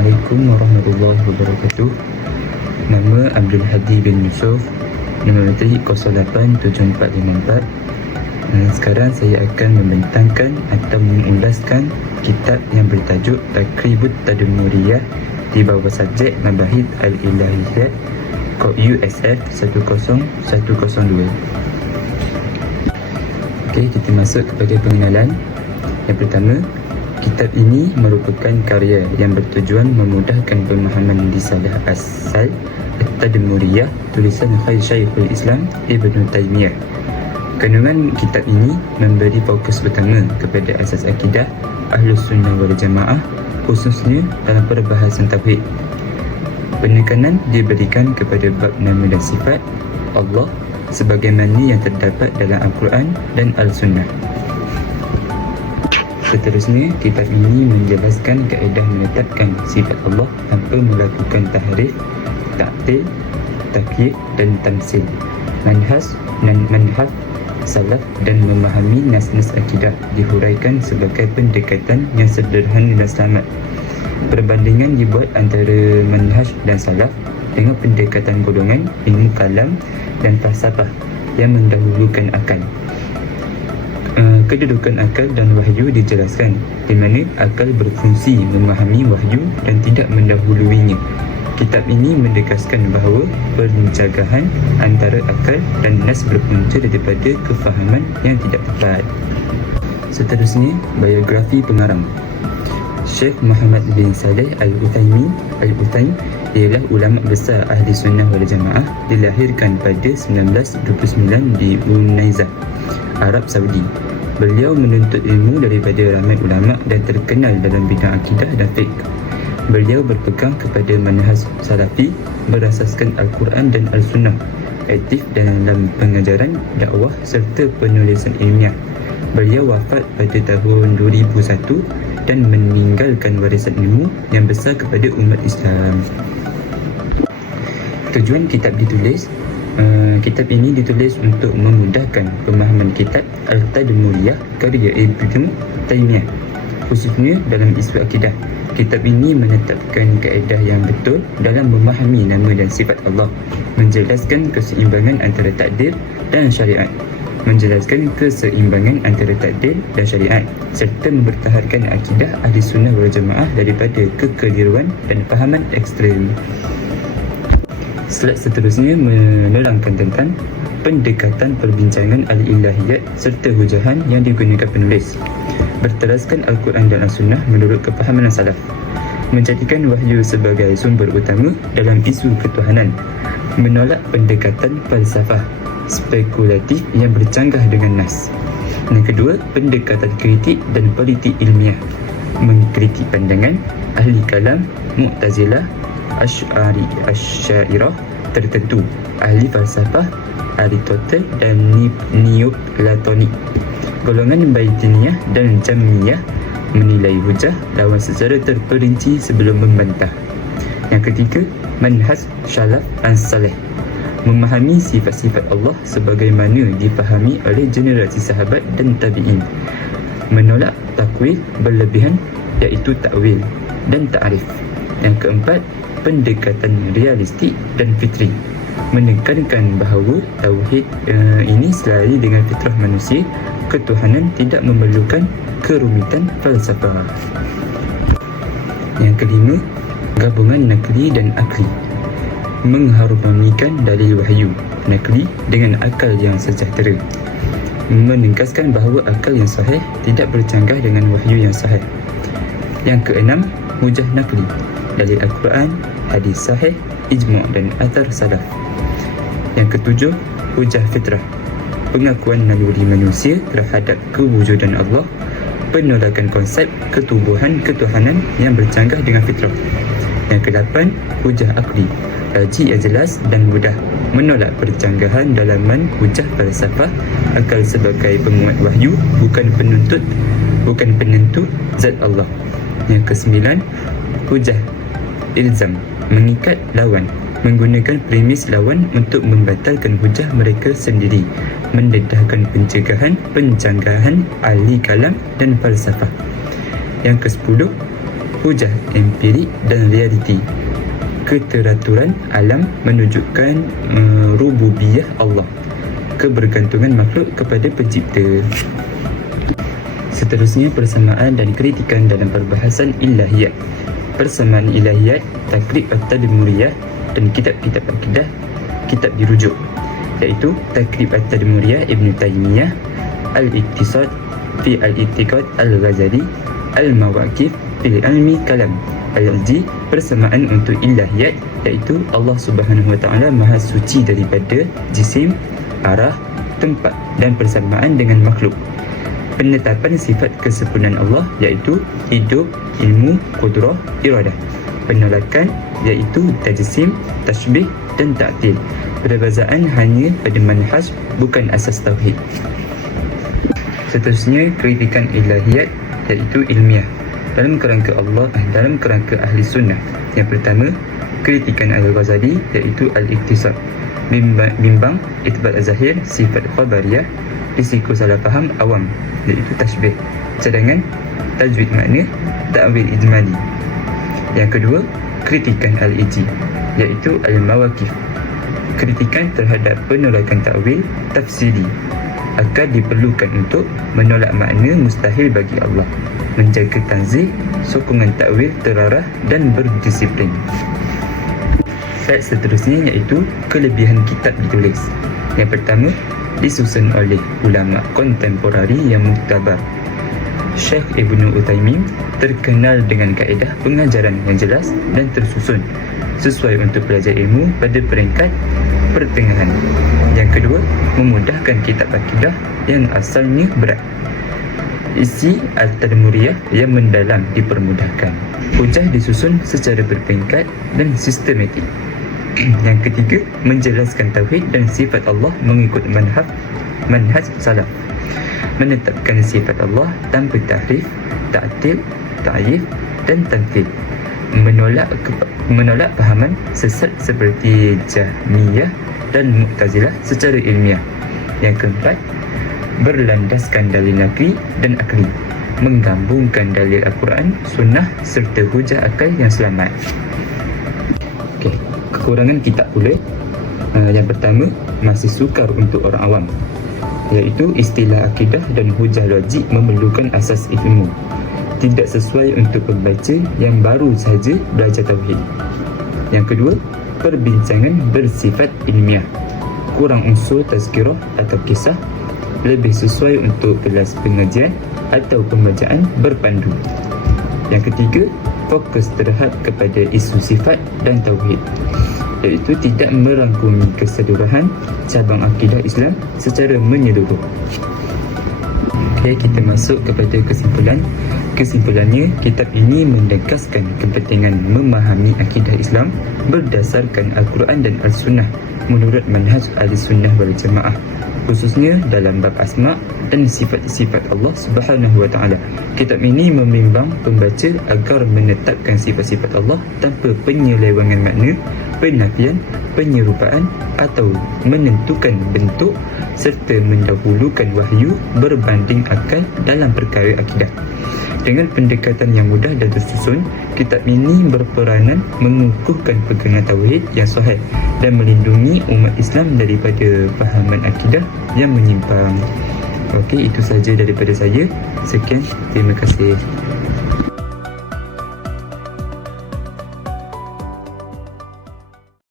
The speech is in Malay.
Assalamualaikum warahmatullahi wabarakatuh. Nama Abdul Hadi bin Yusof Nombor materi 087454 Uh, Sekarang saya akan membentangkan atau mengulaskan kitab yang bertajuk Takribut Tadmuriyah di bawah subjek Mabahid Al-Ilahiyat kod USF 10102 Okey, kita masuk kepada pengenalan. Yang pertama, kitab ini merupakan karya yang bertujuan memudahkan pemahaman risalah asal At-Tadmuriyah tulisan Khair Syekhul Islam Ibn Taymiyah Kandungan kitab ini memberi fokus pertama kepada asas akidah Ahlus Sunnah wal Jamaah khususnya dalam perbahasan tauhid. Penekanan diberikan kepada bab nama dan sifat Allah sebagaimana yang terdapat dalam Al-Quran dan Al-Sunnah. Seterusnya, kitab ini menjelaskan kaedah menetapkan sifat Allah tanpa melakukan tahrif, taktil, takyid dan tamsil. Manhas dan manhaj salaf dan memahami nas-nas akidah dihuraikan sebagai pendekatan yang sederhana dan selamat. Perbandingan dibuat antara manhaj dan salaf dengan pendekatan golongan ilmu kalam dan falsafah yang mendahulukan akal. Uh, kedudukan akal dan wahyu dijelaskan di mana akal berfungsi memahami wahyu dan tidak mendahuluinya Kitab ini menegaskan bahawa penjagaan antara akal dan nas berpunca daripada kefahaman yang tidak tepat. Seterusnya, biografi pengarang. Syekh Muhammad bin Saleh Al-Uthaymin Al-Uthaymin ialah ulama besar ahli sunnah wal jamaah dilahirkan pada 1929 di Unaiza, Arab Saudi. Beliau menuntut ilmu daripada ramai ulama dan terkenal dalam bidang akidah dan fiqh. Beliau berpegang kepada manhaj salafi berasaskan Al-Quran dan Al-Sunnah aktif dalam pengajaran, dakwah serta penulisan ilmiah. Beliau wafat pada tahun 2001 dan meninggalkan warisan ilmu yang besar kepada umat Islam. Tujuan kitab ditulis Uh, kitab ini ditulis untuk memudahkan pemahaman kitab Al-Tadmuriyah karya Ibn Taymiyah khususnya dalam isu akidah Kitab ini menetapkan kaedah yang betul dalam memahami nama dan sifat Allah, menjelaskan keseimbangan antara takdir dan syariat, menjelaskan keseimbangan antara takdir dan syariat, serta mempertahankan akidah ahli sunnah wal jamaah daripada kekeliruan dan fahaman ekstrem. Slide seterusnya menerangkan tentang pendekatan perbincangan al-ilahiyat serta hujahan yang digunakan penulis berteraskan Al-Quran dan Al-Sunnah menurut kepahaman salaf menjadikan wahyu sebagai sumber utama dalam isu ketuhanan menolak pendekatan falsafah spekulatif yang bercanggah dengan nas. Yang kedua, pendekatan kritik dan politik ilmiah. Mengkritik pandangan ahli kalam, mu'tazilah, asy'ari, asyairah tertentu ahli falsafah, Aristotle dan Neoplatonik golongan Baitiniyah dan Jamiyah menilai hujah lawan secara terperinci sebelum membantah. Yang ketiga, manhaj dan salih memahami sifat-sifat Allah sebagaimana difahami oleh generasi sahabat dan tabi'in menolak takwil berlebihan iaitu takwil dan ta'rif yang keempat pendekatan realistik dan fitri menekankan bahawa tauhid uh, ini selari dengan fitrah manusia ketuhanan tidak memerlukan kerumitan falsafah. Yang kelima, gabungan nakli dan akli. Mengharmonikan dalil wahyu nakli dengan akal yang sejahtera. Menegaskan bahawa akal yang sahih tidak bercanggah dengan wahyu yang sahih. Yang keenam, hujah nakli. Dalil Al-Quran, hadis sahih, ijma' dan athar salaf. Yang ketujuh, hujah fitrah pengakuan naluri manusia terhadap kewujudan Allah, penolakan konsep ketubuhan ketuhanan yang bercanggah dengan fitrah. Yang kedelapan, hujah akli, raji yang jelas dan mudah menolak percanggahan dalaman hujah falsafah akal sebagai penguat wahyu bukan penuntut bukan penentu zat Allah. Yang kesembilan, hujah ilzam mengikat lawan menggunakan premis lawan untuk membatalkan hujah mereka sendiri mendedahkan pencegahan pencanggahan ahli kalam dan falsafah yang ke-10 hujah empirik dan realiti. Keteraturan alam menunjukkan uh, rububiyah Allah. Kebergantungan makhluk kepada pencipta. Seterusnya persamaan dan kritikan dalam perbahasan ilahiyat. Persamaan ilahiyat takrib at-tadmuriyah dan kitab-kitab akidah kitab dirujuk iaitu takrib at-tadmuriyah Ibn Taymiyah al-iktisad fi al-i'tiqad al-ghazali al-mawaqif fil ilmi kalam al-azzi persamaan untuk ilahiyat iaitu Allah Subhanahu wa taala maha suci daripada jisim arah tempat dan persamaan dengan makhluk. Penetapan sifat kesempurnaan Allah iaitu hidup ilmu kudrah iradah. Penolakan iaitu tajsim tashbih dan ta'til perbezaan hanya pada manhaj bukan asas tauhid. Seterusnya kritikan ilahiyat iaitu ilmiah dalam kerangka Allah eh, dalam kerangka ahli sunnah yang pertama kritikan al-Ghazali iaitu al-iktisab. Bimbang, bimbang itbat zahir sifat khabariyah risiko salah faham awam iaitu tashbih. Cadangan tajwid makna ta'wil ijmali. Yang kedua kritikan al-iji iaitu al-mawakif. Kritikan terhadap penolakan ta'wil tafsiri akan diperlukan untuk menolak makna mustahil bagi Allah menjaga tanzih sokongan takwil terarah dan berdisiplin slide seterusnya iaitu kelebihan kitab ditulis yang pertama disusun oleh ulama kontemporari yang muktabar Syekh Ibnu Uthaymin terkenal dengan kaedah pengajaran yang jelas dan tersusun sesuai untuk belajar ilmu pada peringkat pertengahan. Yang kedua, memudahkan kitab akidah yang asalnya berat. Isi Al-Tadmuriyah yang mendalam dipermudahkan. Hujah disusun secara berperingkat dan sistematik. Yang ketiga, menjelaskan tauhid dan sifat Allah mengikut manhaj manhaj salaf. Menetapkan sifat Allah tanpa tahrif, ta'til, ta'yif dan tanfid. Menolak menolak pahaman sesat seperti Jahmiyah dan Mu'tazilah secara ilmiah. Yang keempat, berlandaskan dalil nakli dan akli menggabungkan dalil Al-Quran, Sunnah serta hujah akal yang selamat. Okey, kekurangan kitab pula. Uh, yang pertama, masih sukar untuk orang awam. Iaitu istilah akidah dan hujah logik memerlukan asas ilmu. Tidak sesuai untuk pembaca yang baru sahaja belajar tauhid. Yang kedua, perbincangan bersifat ilmiah. Kurang unsur tazkirah atau kisah lebih sesuai untuk kelas pengajian atau pembacaan berpandu. Yang ketiga, fokus terhad kepada isu sifat dan tauhid iaitu tidak merangkumi keseluruhan cabang akidah Islam secara menyeluruh. Okay, kita masuk kepada kesimpulan. Kesimpulannya, kitab ini menegaskan kepentingan memahami akidah Islam berdasarkan Al-Quran dan Al-Sunnah menurut manhaj Al-Sunnah wal Jamaah khususnya dalam bab asma dan sifat-sifat Allah Subhanahu wa taala. Kitab ini membimbang pembaca agar menetapkan sifat-sifat Allah tanpa penyelewengan makna, penafian, penyerupaan atau menentukan bentuk serta mendahulukan wahyu berbanding akal dalam perkara akidah. Dengan pendekatan yang mudah dan tersusun, kitab ini berperanan mengukuhkan pegangan tauhid yang sahih dan melindungi umat Islam daripada fahaman akidah yang menyimpang. Okey, itu saja daripada saya. Sekian, terima kasih.